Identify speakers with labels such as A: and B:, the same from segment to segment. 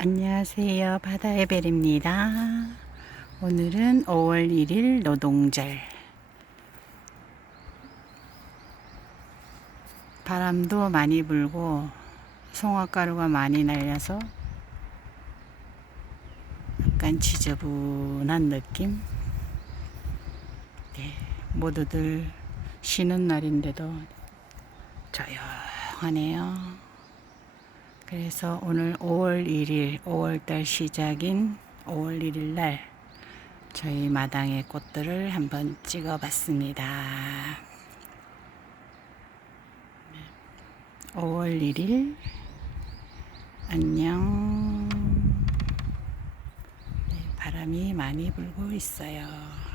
A: 안녕하세요. 바다의 벨입니다. 오늘은 5월 1일 노동절. 바람도 많이 불고 송화가루가 많이 날려서 약간 지저분한 느낌. 네, 모두들 쉬는 날인데도 조용하네요. 그래서 오늘 5월 1일, 5월달 시작인 5월 1일 날 저희 마당의 꽃들을 한번 찍어 봤습니다. 5월 1일 안녕. 네, 바람이 많이 불고 있어요.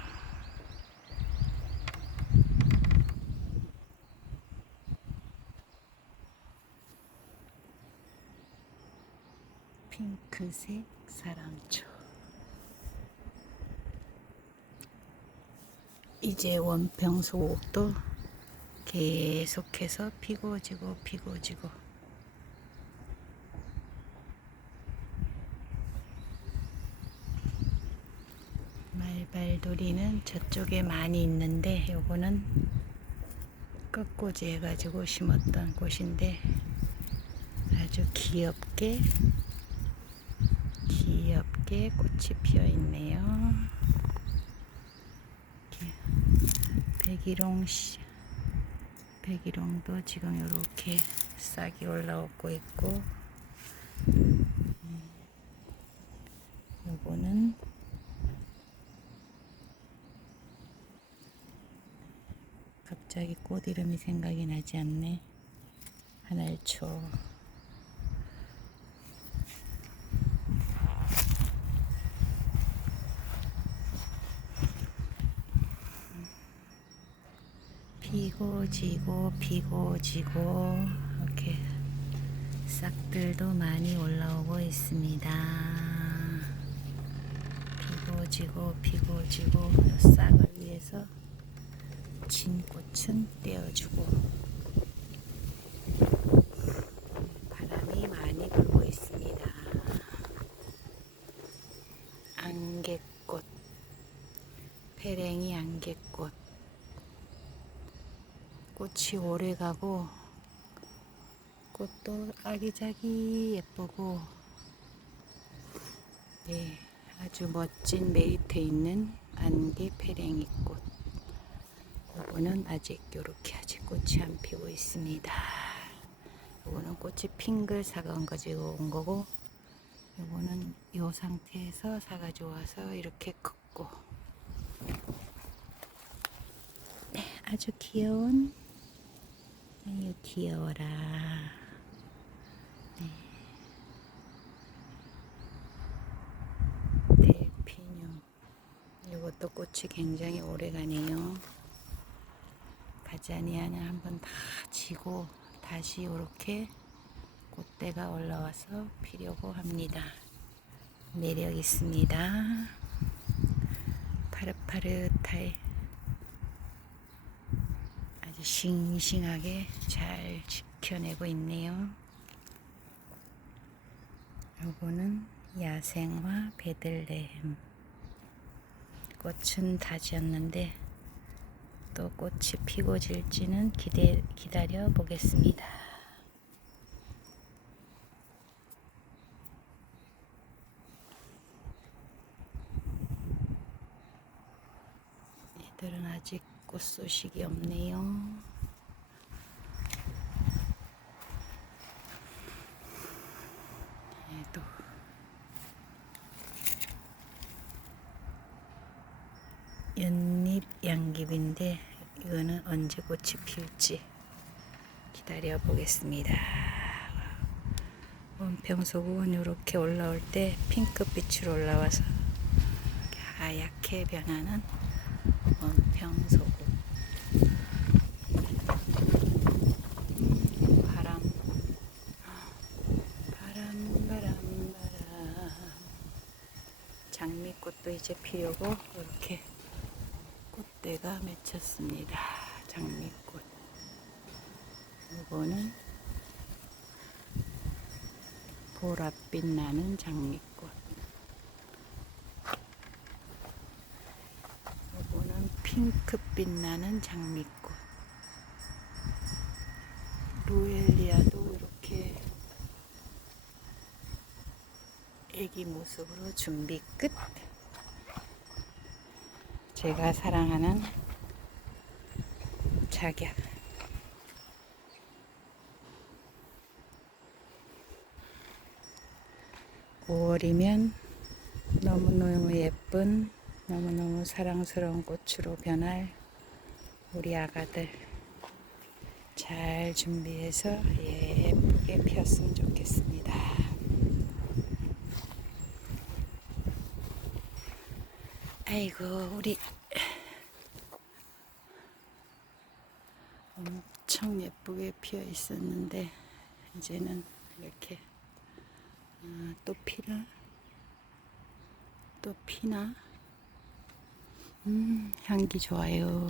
A: 핑크색 사랑초. 이제 원평소옥도 계속해서 피고 지고 피고 지고 말발돌이는 저쪽에 많이 있는데 요거는 끝꽂이 해가지고 심었던 꽃인데 아주 귀엽게 귀엽게 꽃이 피어 있네요. 백일홍 씨, 백일홍도 지금 이렇게 싹이 올라오고 있고, 음, 요거는 갑자기 꽃 이름이 생각이 나지 않네. 하늘초. 지고 피고 지고 이렇게 싹들도 많이 올라오고 있습니다. 피고 지고 피고 지고 이 싹을 위해서 진 꽃은 떼어주고 바람이 많이 불고 있습니다. 안개꽃 페랭이 안개꽃 꽃이 오래 가고 꽃도 아기자기 예쁘고 네 아주 멋진 메리트 있는 안개 페랭이 꽃. 요거는 아직 요렇게 아직 꽃이 안 피고 있습니다. 요거는 꽃이 핑글 사간 가지고 온 거고 요거는 요 상태에서 사가지고 와서 이렇게 컸고. 네 아주 귀여운 아유 귀여워라. 네. 대피뇽. 이것도 꽃이 굉장히 오래 가네요. 가자니아는 한번 다 지고 다시 이렇게 꽃대가 올라와서 피려고 합니다. 매력 있습니다. 파릇파릇할 싱싱하게 잘 지켜내고 있네요. 요거는 야생화 베들레헴. 꽃은 다 지었는데 또 꽃이 피고 질지는 기대, 기다려 보겠습니다. 얘들은 아직 꽃 소식이 없네요. 연잎 양귀비인데 이거는 언제 꽃이 피울지 기다려 보겠습니다. 원평소국은 이렇게 올라올 때 핑크빛으로 올라와서 하얗게 변하는 바람 장미꽃도 이제 피려고 이렇게 꽃대가 맺혔습니다. 장미꽃. 이거는 보랏빛 나는 장미꽃. 요거는 핑크빛 나는 장미꽃. 로엘리아도 이렇게 애기 모습으로 준비 끝. 제가 사랑하는 작약. 5월이면 너무너무 예쁜 너무너무 사랑스러운 꽃으로 변할 우리 아가들 잘 준비해서 예쁘게 피었으면 좋겠습니다. 아이고 우리 엄청 예쁘게 피어 있었는데 이제는 이렇게 아, 또 피나? 또 피나? 음, 향기 좋아요.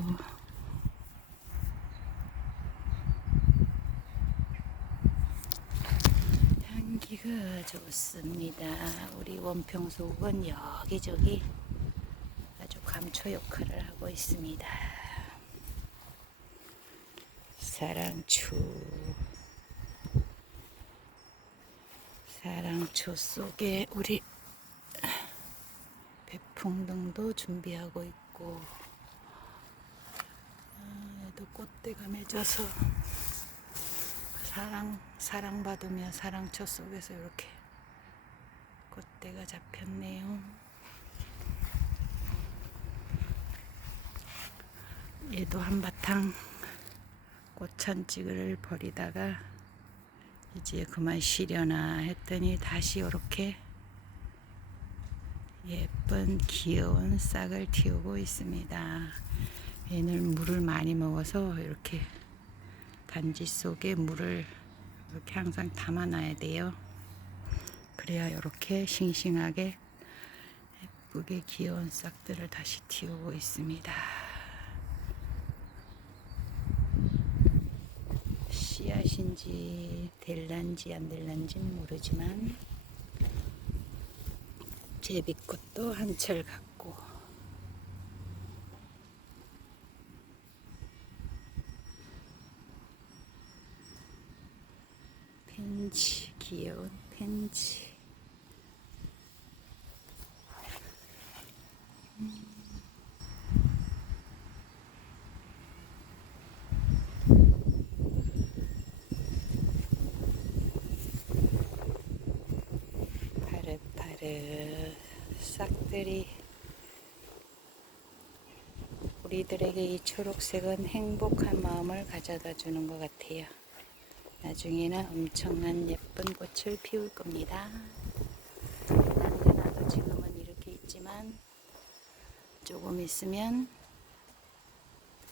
A: 향기가 좋습니다. 우리 원평속은 여기저기 아주 감초 역할을 하고 있습니다. 사랑추. 사랑초 속에 우리 배풍등도 준비하고 있고 아, 얘도 꽃대가 맺어서 사랑 사랑받으며 사랑초 속에서 이렇게 꽃대가 잡혔네요. 얘도 한바탕 꽃찬찍을 버리다가 이제 그만 쉬려나 했더니 다시 이렇게 예쁜 귀여운 싹을 틔우고 있습니다. 얘는 물을 많이 먹어서 이렇게 단지 속에 물을 이렇게 항상 담아놔야 돼요. 그래야 이렇게 싱싱하게 예쁘게 귀여운 싹들을 다시 틔우고 있습니다. 씨앗인지 될란지 안 될란지는 모르지만 제비꽃도 한철 같고. 펜치 귀여운 펜치 파릇파릇 싹들이 우리들에게 이 초록색은 행복한 마음을 가져다 주는 것 같아요. 나중에는 엄청난 예쁜 꽃을 피울 겁니다. 나도 지금은 이렇게 있지만 조금 있으면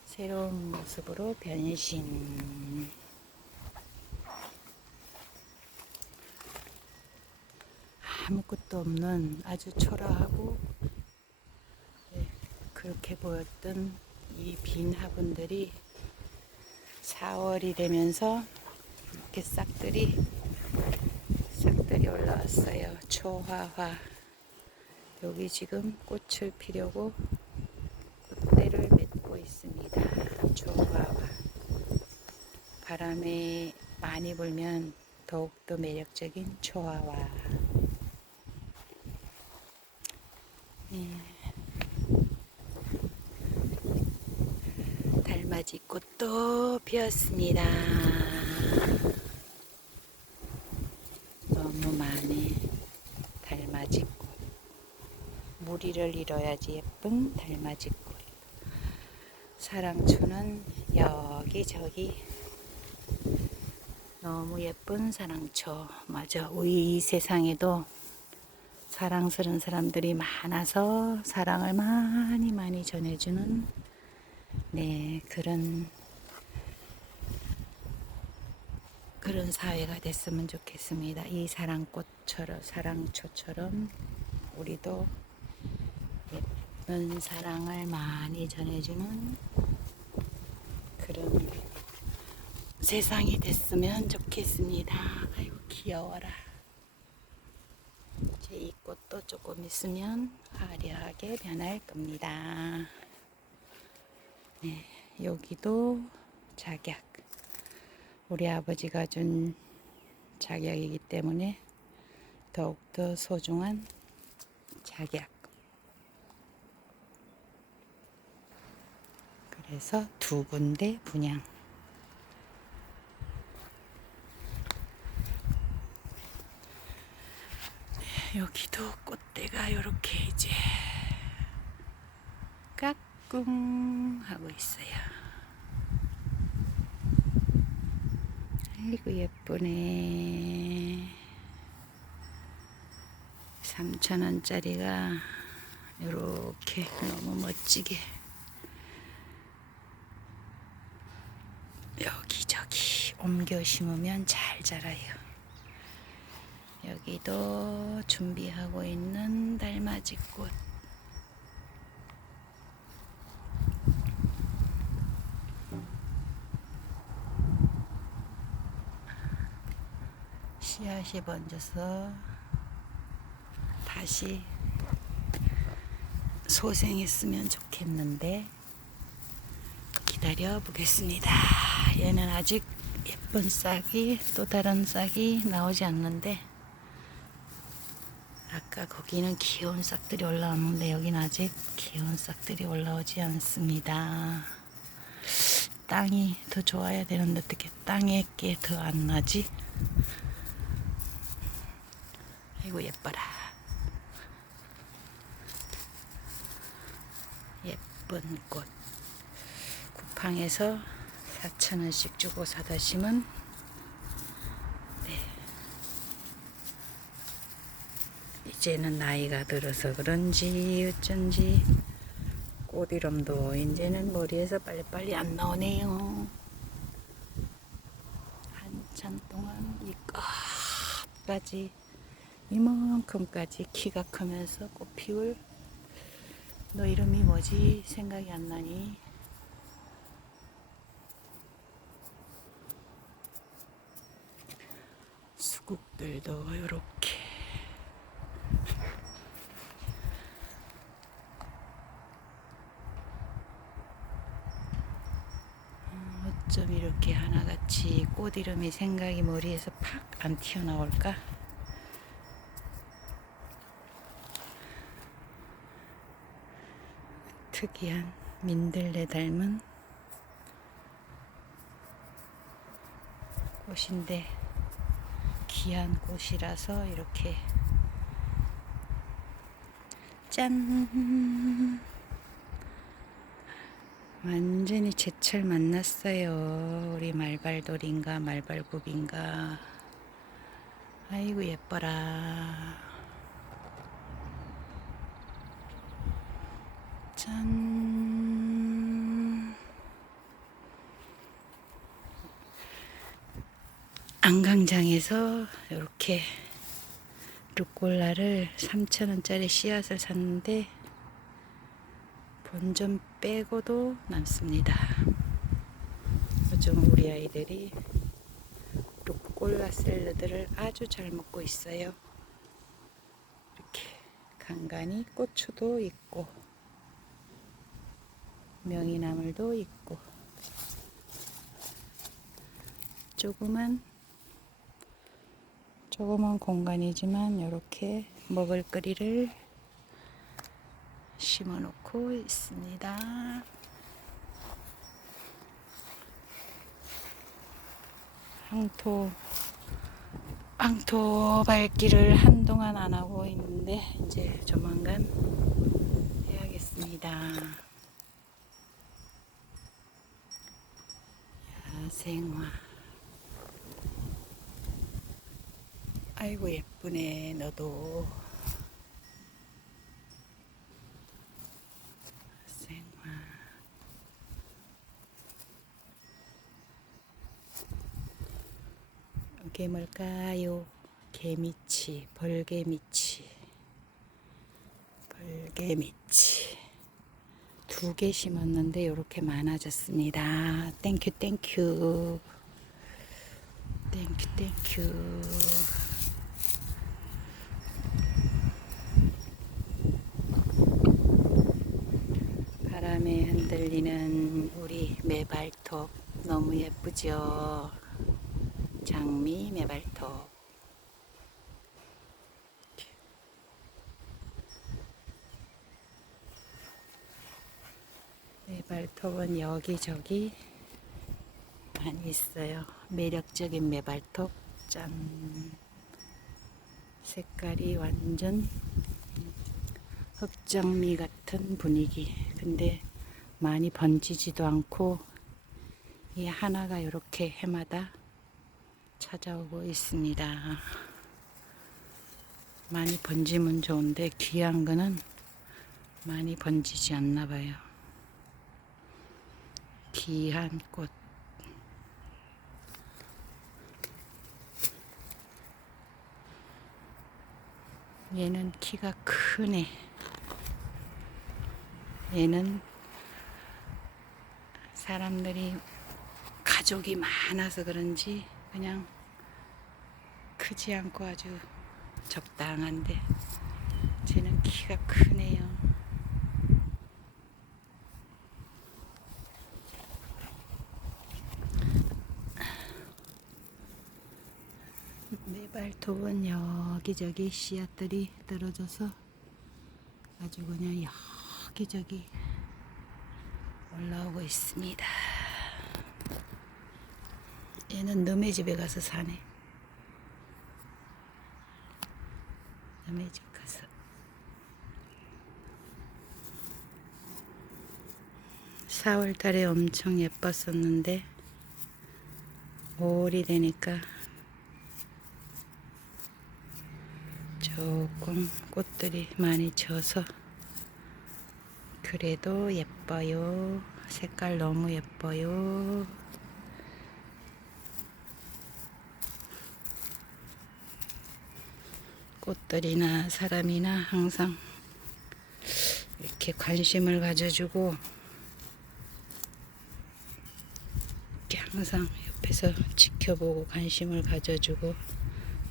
A: 새로운 모습으로 변신. 아무것도 없는 아주 초라하고 네, 그렇게 보였던 이 빈 화분들이 4월이 되면서 이렇게 싹들이 싹들이 올라왔어요. 초화화 여기 지금 꽃을 피려고 꽃대를 맺고 있습니다. 초화화 바람이 많이 불면 더욱더 매력적인 초화화 예. 달맞이 꽃도 피었습니다. 너무 많이 달맞이 꽃. 무리를 잃어야지 예쁜 달맞이 꽃. 사랑초는 여기저기 너무 예쁜 사랑초. 맞아. 우리 이 세상에도 사랑스러운 사람들이 많아서 사랑을 많이 많이 전해주는 네 그런 그런 사회가 됐으면 좋겠습니다. 이 사랑꽃처럼 사랑초처럼 우리도 예쁜 사랑을 많이 전해주는 그런 세상이 됐으면 좋겠습니다. 아이고 귀여워라. 이제 이 꽃도 조금 있으면 화려하게 변할 겁니다. 네, 여기도 작약. 우리 아버지가 준 작약이기 때문에 더욱더 소중한 작약. 그래서 두 군데 분양. 여기도 꽃대가 이렇게 이제 까 꿍 하고 있어요. 아이고 예쁘네. 3,000원짜리가 이렇게 너무 멋지게 여기저기 옮겨 심으면 잘 자라요. 여기도 준비하고 있는 달맞이 꽃. 씨앗이 번져서 다시 소생했으면 좋겠는데 기다려 보겠습니다. 얘는 아직 예쁜 싹이 또 다른 싹이 나오지 않는데 아까 거기는 귀여운 싹들이 올라왔는데 여기는 아직 귀여운 싹들이 올라오지 않습니다. 땅이 더 좋아야 되는데 어떻게 땅에 게더 안 나지? 아이고 예뻐라. 예쁜 꽃. 쿠팡에서 4,000원씩 주고 사다 심은 이제는 나이가 들어서 그런지 어쩐지 꽃이름도 이제는 머리에서 빨리빨리 안 나오네요. 한참 동안 이 끝까지 이만큼까지 키가 크면서 꽃 피울? 너 이름이 뭐지? 생각이 안 나니? 수국들도 이렇게. 어쩜 이렇게 하나같이 꽃 이름이 생각이 머리에서 팍 안 튀어나올까? 특이한 민들레 닮은 꽃인데 귀한 꽃이라서 이렇게 짠. 완전히 제철 만났어요. 우리 말발돌인가 말발굽인가. 아이고 예뻐라 짠 안강장에서 이렇게 루꼴라를 3,000원짜리 씨앗을 샀는데 본전 빼고도 남습니다. 요즘 우리 아이들이 루꼴라 샐러드를 아주 잘 먹고 있어요. 이렇게 간간히 고추도 있고 명이나물도 있고 조그만 조그만 공간이지만 이렇게 먹을 거리를 심어 놓고 있습니다. 황토 황토 밟기를 한동안 안 하고 있는데 이제 조만간 해야겠습니다. 야 생화. 아이고 예쁘네 너도. 생화. 이게 뭘까요? 개미치 벌개미치. 벌개미치 두 개 심었는데 이렇게 많아졌습니다. 땡큐 땡큐 땡큐 땡큐 바람에 흔들리는 우리 메발톱 너무 예쁘죠? 장미 메발톱 매발톱은 여기저기 많이 있어요. 매력적인 매발톱. 짠. 색깔이 완전 흑장미 같은 분위기. 근데 많이 번지지도 않고 이 하나가 이렇게 해마다 찾아오고 있습니다. 많이 번지면 좋은데 귀한 거는 많이 번지지 않나 봐요. 귀한 꽃. 얘는 키가 크네. 얘는 사람들이 가족이 많아서 그런지 그냥 크지 않고 아주 적당한데 쟤는 키가 크네요. 내 발톱은 여기저기 씨앗들이 떨어져서 아주 그냥 여기저기 올라오고 있습니다. 얘는 너네 집에 가서 사네. 너네 집 가서. 사월 달에 엄청 예뻤었는데 5월이 되니까 조금 꽃들이 많이 져서 그래도 예뻐요. 색깔 너무 예뻐요. 꽃들이나 사람이나 항상 이렇게 관심을 가져주고 이렇게 항상 옆에서 지켜보고 관심을 가져주고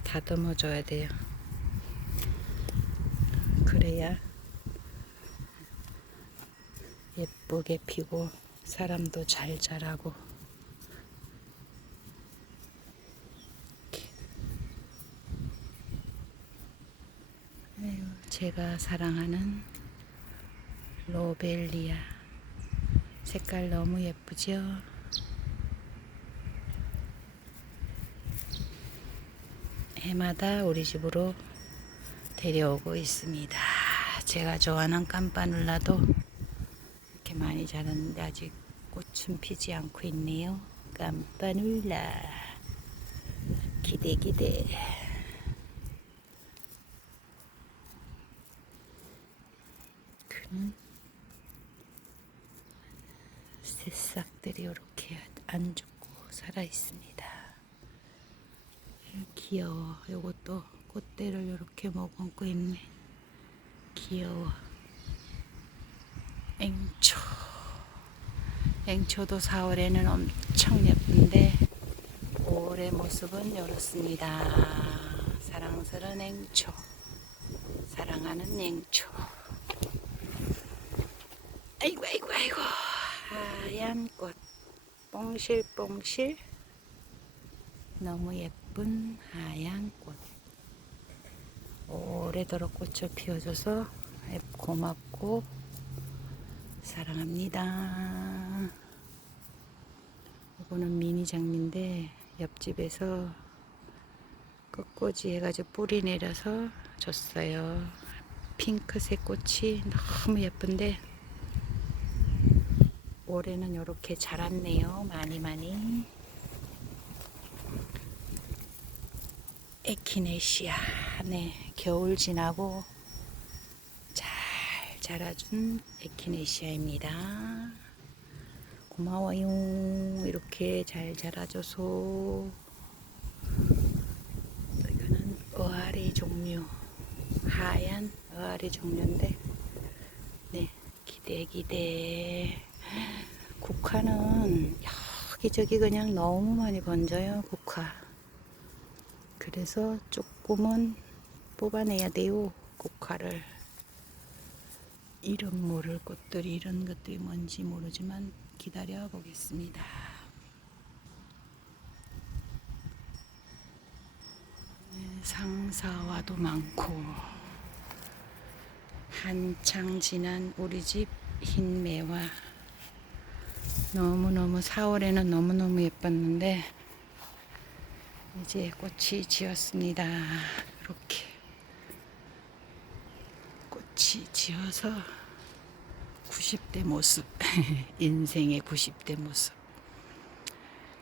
A: 다듬어 줘야 돼요. 그래야 예쁘게 피고 사람도 잘 자라고 아유, 제가 사랑하는 로벨리아 색깔 너무 예쁘죠? 해마다 우리 집으로 데려오고 있습니다. 제가 좋아하는 깜파눌라도 이렇게 많이 자랐는데 아직 꽃은 피지 않고 있네요. 깜파눌라 기대 기대. 큰 새싹들이 이렇게 안 죽고 살아 있습니다. 귀여워. 요것도 꽃대를 이렇게 머금고 있네. 귀여워. 앵초. 앵초도 4월에는 엄청 예쁜데 5월의 모습은 이렇습니다. 사랑스러운 앵초. 사랑하는 앵초. 아이고 아이고 아이고 하얀 꽃 뽕실뽕실 너무 예쁜 하얀 꽃 오래도록 꽃을 피워줘서 고맙고 사랑합니다 이거는 미니 장미인데 옆집에서 끝꽂이 해가지고 뿌리 내려서 줬어요 핑크색 꽃이 너무 예쁜데 올해는 이렇게 자랐네요. 많이 많이. 에키네시아. 네, 겨울 지나고 잘 자라준 에키네시아입니다. 고마워요. 이렇게 잘 자라줘서. 이거는 어아리 종류. 하얀 어아리 종류인데, 네, 기대, 기대. 국화는 여기저기 그냥 너무 많이 번져요, 국화. 그래서 조금은 뽑아내야 돼요, 국화를. 이름 모를 꽃들이 이런 것들이 뭔지 모르지만 기다려 보겠습니다. 네, 상사와도 많고 한창 지난 우리 집 흰매화 너무너무 4월에는 너무너무 예뻤는데 이제 꽃이 지었습니다. 이렇게 꽃이 지어서 90대 모습 인생의 90대 모습.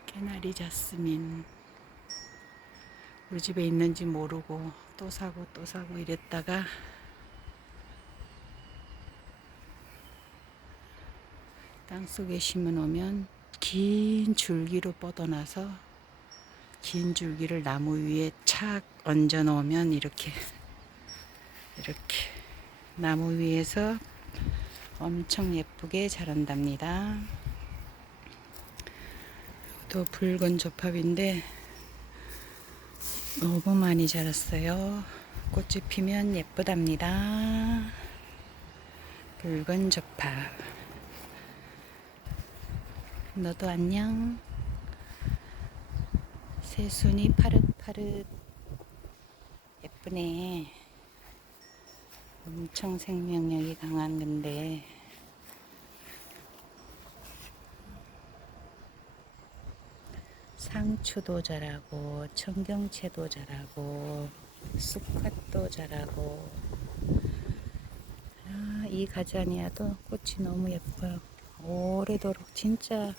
A: 개나리 자스민. 우리 집에 있는지 모르고 또 사고 또 사고 이랬다가 땅속에 심어 놓으면 긴 줄기로 뻗어나서 긴 줄기를 나무 위에 착 얹어 놓으면 이렇게 이렇게 나무 위에서 엄청 예쁘게 자란답니다. 또 붉은 조팝인데 너무 많이 자랐어요. 꽃이 피면 예쁘답니다. 붉은 조팝. 너도 안녕. 새순이 파릇파릇 예쁘네. 엄청 생명력이 강한 건데 상추도 자라고 청경채도 자라고 쑥갓도 자라고 아, 이 가자니아도 꽃이 너무 예뻐요. 오래도록 진짜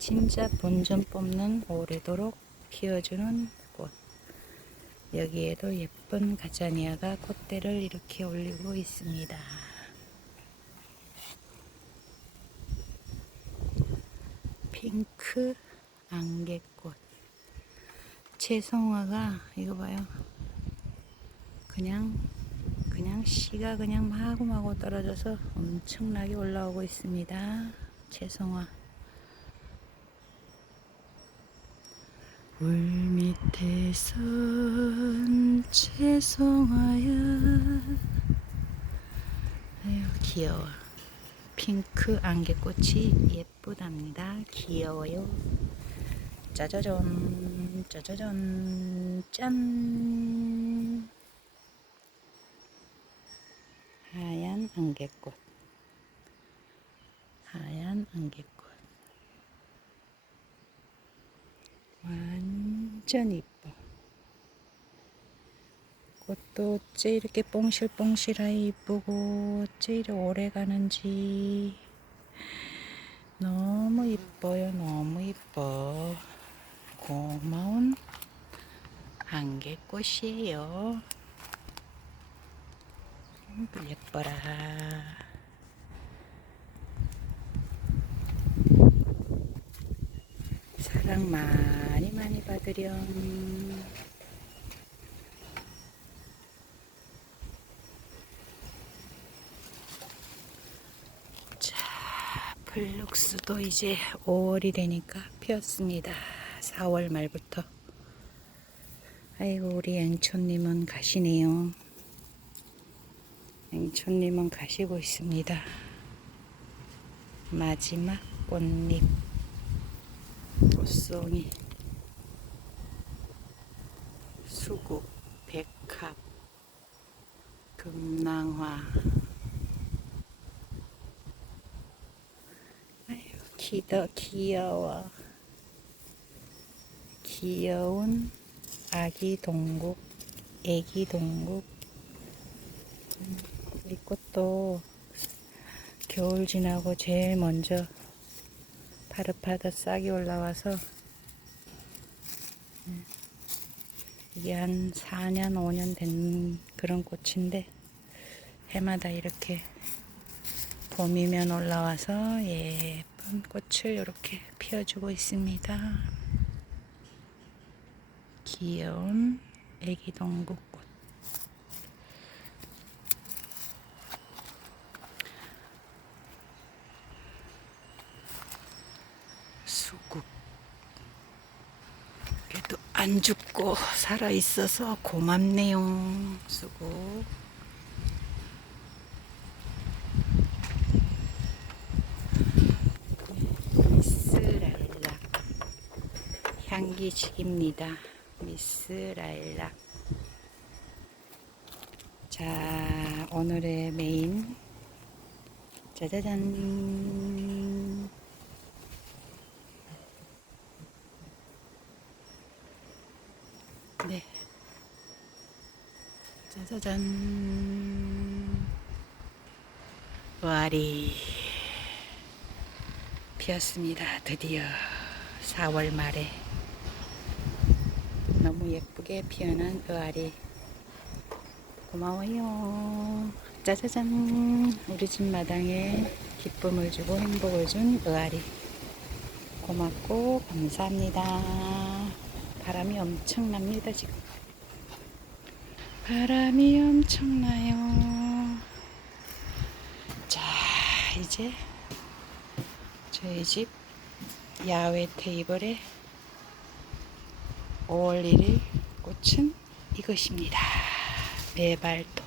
A: 진짜 본전 뽑는 오래도록 꽃. 여기에도 예쁜 가자니아가 꽃대를 이렇게 올리고 있습니다. 핑크 안개꽃. 채송화가 이거 봐요. 그냥 그냥 씨가 그냥 마구마구 떨어져서 엄청나게 올라오고 있습니다. 채송화. 물 밑에선 채송화야. 아유 귀여워. 핑크 안개꽃이 예쁘답니다. 귀여워요. 짜자잔, 짜자잔, 짠. 하얀 안개꽃. 하얀 안개꽃. 완전 이뻐. 꽃도 어째 이렇게 뽕실뽕실하게 이쁘고 어째 이렇게 오래 가는지 너무 이뻐요. 너무 이뻐. 고마운 안개꽃이에요. 음, 예뻐라. 사랑 많이 많이 받으렴. 자, 플룩스도 이제 5월이 되니까 피었습니다. 4월 말부터. 아이고, 우리 앵초님은 가시네요. 앵초님은 가시고 있습니다. 마지막 꽃잎. 꽃송이 수국 백합 금낭화. 아유 기더 귀여워. 귀여운 아기 동국 애기 동국. 음, 이 꽃도 겨울 지나고 제일 먼저 파릇파릇 싹이 올라와서 음, 이게 한 4년, 5년 된 그런 꽃인데 해마다 이렇게 봄이면 올라와서 예쁜 꽃을 이렇게 피워주고 있습니다. 귀여운 애기. 수국. 안 죽고 살아 있어서 고맙네요. 수고. 미스라일락 향기식입니다. 미스라일락. 자, 오늘의 메인 짜자잔. 짜자잔. 와리. 피었습니다. 드디어 4월 말에 너무 예쁘게 피어난 의아리 고마워요. 짜자잔 우리 집 마당에 기쁨을 주고 행복을 준 의아리 고맙고 감사합니다. 바람이 엄청납니다 지금. 바람이 엄청나요. 자 이제 저희 집 야외 테이블에 5월 1일 꽃은 이것입니다. 메발톱.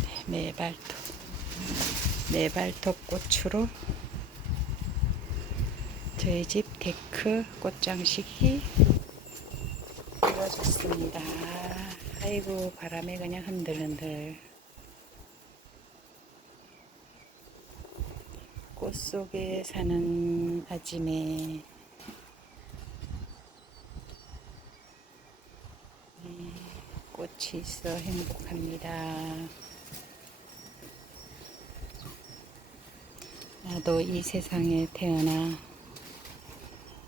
A: 네, 메발톱. 메발톱 꽃으로 저희 집 데크 꽃장식이 이루어졌습니다. 아이고 바람에 그냥 흔들흔들. 꽃 속에 사는 아지매 네, 꽃이 있어 행복합니다. 나도 이 세상에 태어나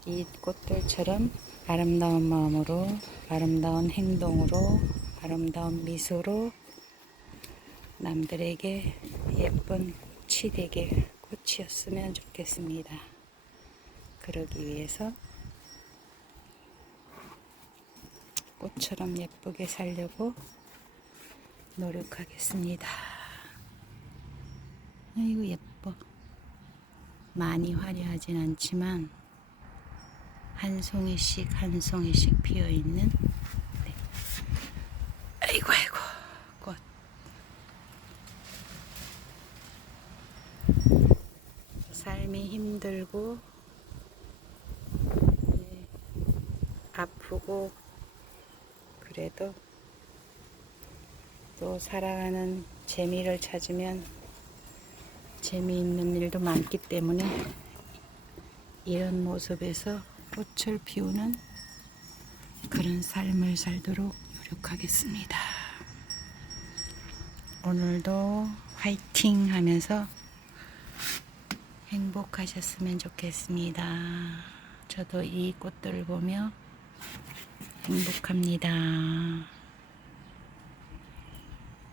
A: 이 꽃들처럼 아름다운 마음으로 아름다운 행동으로 아름다운 미소로 남들에게 예쁜 꽃이 되길 꽃이었으면 좋겠습니다. 그러기 위해서 꽃처럼 예쁘게 살려고 노력하겠습니다. 아이고 예뻐. 많이 화려하진 않지만 한 송이씩 한 송이씩 피어 있는 네. 아이고 아이고 꽃. 삶이 힘들고 네, 아프고 그래도 또 살아가는 재미를 찾으면 재미있는 일도 많기 때문에 이런 모습에서 꽃을 피우는 그런 삶을 살도록 노력하겠습니다. 오늘도 화이팅 하면서 행복하셨으면 좋겠습니다. 저도 이 꽃들을 보며 행복합니다.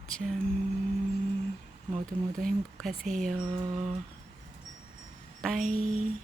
A: 짠. 모두 모두 행복하세요. 빠이.